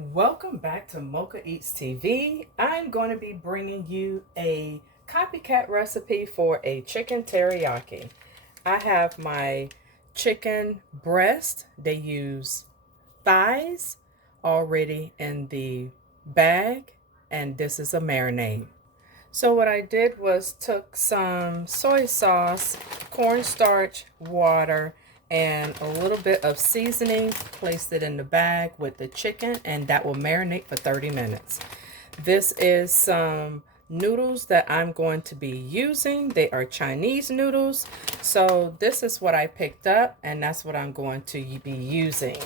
Welcome back to Mochaeatstv. I'm going to be bringing you a copycat recipe for a chicken teriyaki. I have my chicken breast. They use thighs already in the bag, and this is a marinade. So what I did was took some soy sauce, cornstarch, water, and a little bit of seasoning, placed it in the bag with the chicken, and that will marinate for 30 minutes. This is some noodles that I'm going to be using. They are Chinese noodles. So this is what I picked up, and that's what I'm going to be using.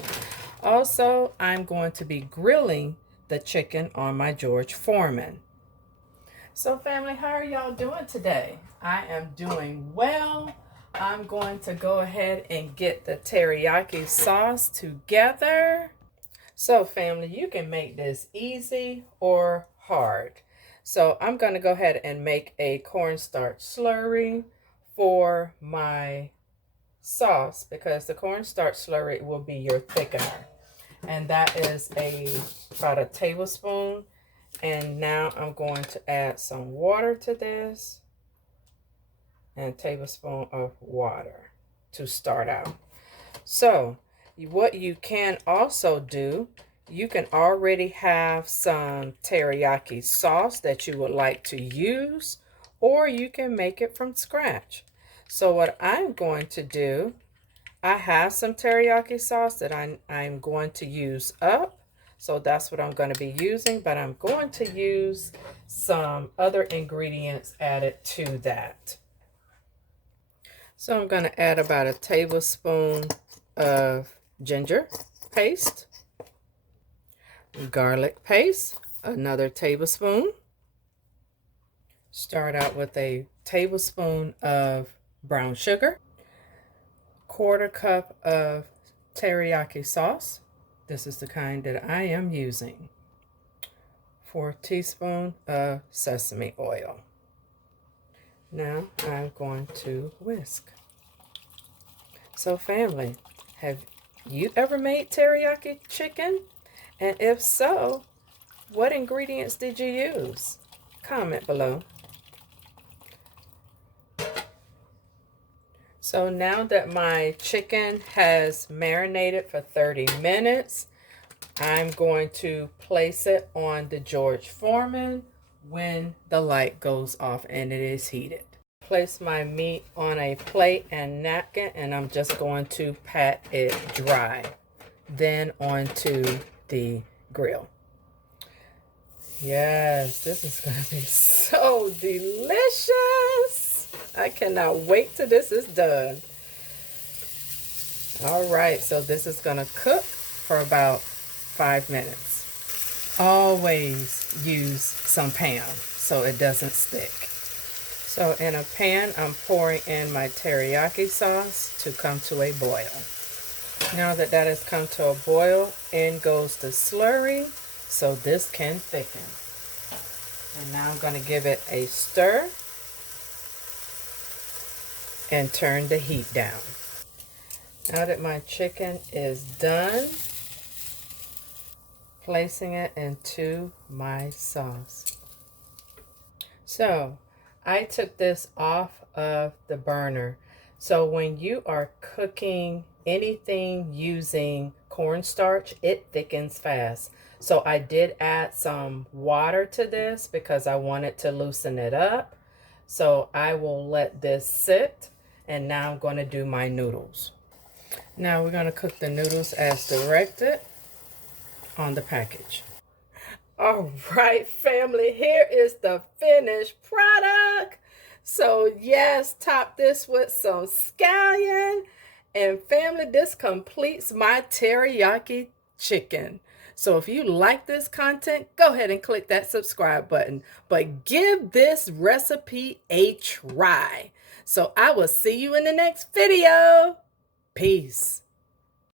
Also, I'm going to be grilling the chicken on my George Foreman. So family, how are y'all doing today? I am doing well. I'm going to go ahead and get the teriyaki sauce together. So family, you can make this easy or hard. So I'm going to go ahead and make a cornstarch slurry for my sauce, because the cornstarch slurry will be your thickener. And that is about a tablespoon. And now I'm going to add some water to this, and a tablespoon of water to start out. So what you can also do, you can already have some teriyaki sauce that you would like to use, or you can make it from scratch. So what I'm going to do, I have some teriyaki sauce that I'm going to use up. So that's what I'm going to be using, but I'm going to use some other ingredients added to that. So I'm going to add about a tablespoon of ginger paste, garlic paste, another tablespoon. Start out with a tablespoon of brown sugar, quarter cup of teriyaki sauce. This is the kind that I am using. 4 teaspoons of sesame oil. Now I'm going to whisk. So family, have you ever made teriyaki chicken? And if so, what ingredients did you use? Comment below. So now that my chicken has marinated for 30 minutes, I'm going to place it on the George Foreman when the light goes off and it is heated. Place my meat on a plate and napkin, and I'm just going to pat it dry. Then onto the grill. Yes, this is going to be so delicious. I cannot wait till this is done. All right, so this is going to cook for about 5 minutes. Always use some Pam so it doesn't stick. So in a pan, I'm pouring in my teriyaki sauce to come to a boil. Now that that has come to a boil, in goes the slurry so this can thicken. And now I'm going to give it a stir and turn the heat down. Now that my chicken is done, placing it into my sauce. So I took this off of the burner. So when you are cooking anything using cornstarch, it thickens fast. So I did add some water to this because I wanted to loosen it up. So I will let this sit, and now I'm going to do my noodles. Now we're going to cook the noodles as directed on the package. All right, family, here is the finished product. So yes, top this with some scallion. And family, this completes my teriyaki chicken. So if you like this content, go ahead and click that subscribe button. But give this recipe a try. So I will see you in the next video. Peace.